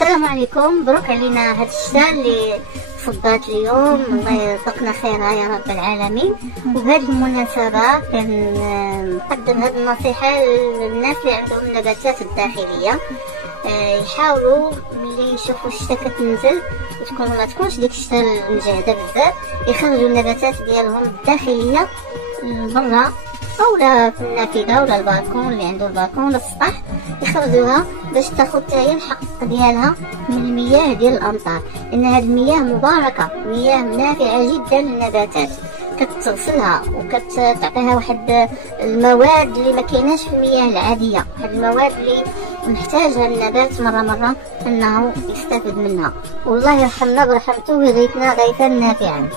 السلام عليكم. مبروك علينا هاد الشتاء اللي صبات اليوم، الله يرزقنا خيرها يا رب العالمين. وبهذه المناسبة كنقدم هذه النصيحة للناس اللي عندهم النباتات الداخلية، يحاولوا ملي يشوفوا الشتاء كتنزل وتكون ما تكونش ديك الشتاء المجهدة بزاف، يخرجوا النباتات ديالهم الداخلية برا اولا في النافذة ولا البالكون، اللي عنده البالكون ولا السطح يخرجوها باش تاخد حتى الحق ديالها من المياه ديال الامطار، لان هاد المياه مباركه، مياه نافعه جدا للنباتات، كتغسلها وكتعطيها واحد المواد اللي ما كايناش في المياه العاديه، هاد المواد اللي محتاجها النبات مره انه يستفد منها. والله يرحمنا برحمته ويغيثنا غيثا نافعا.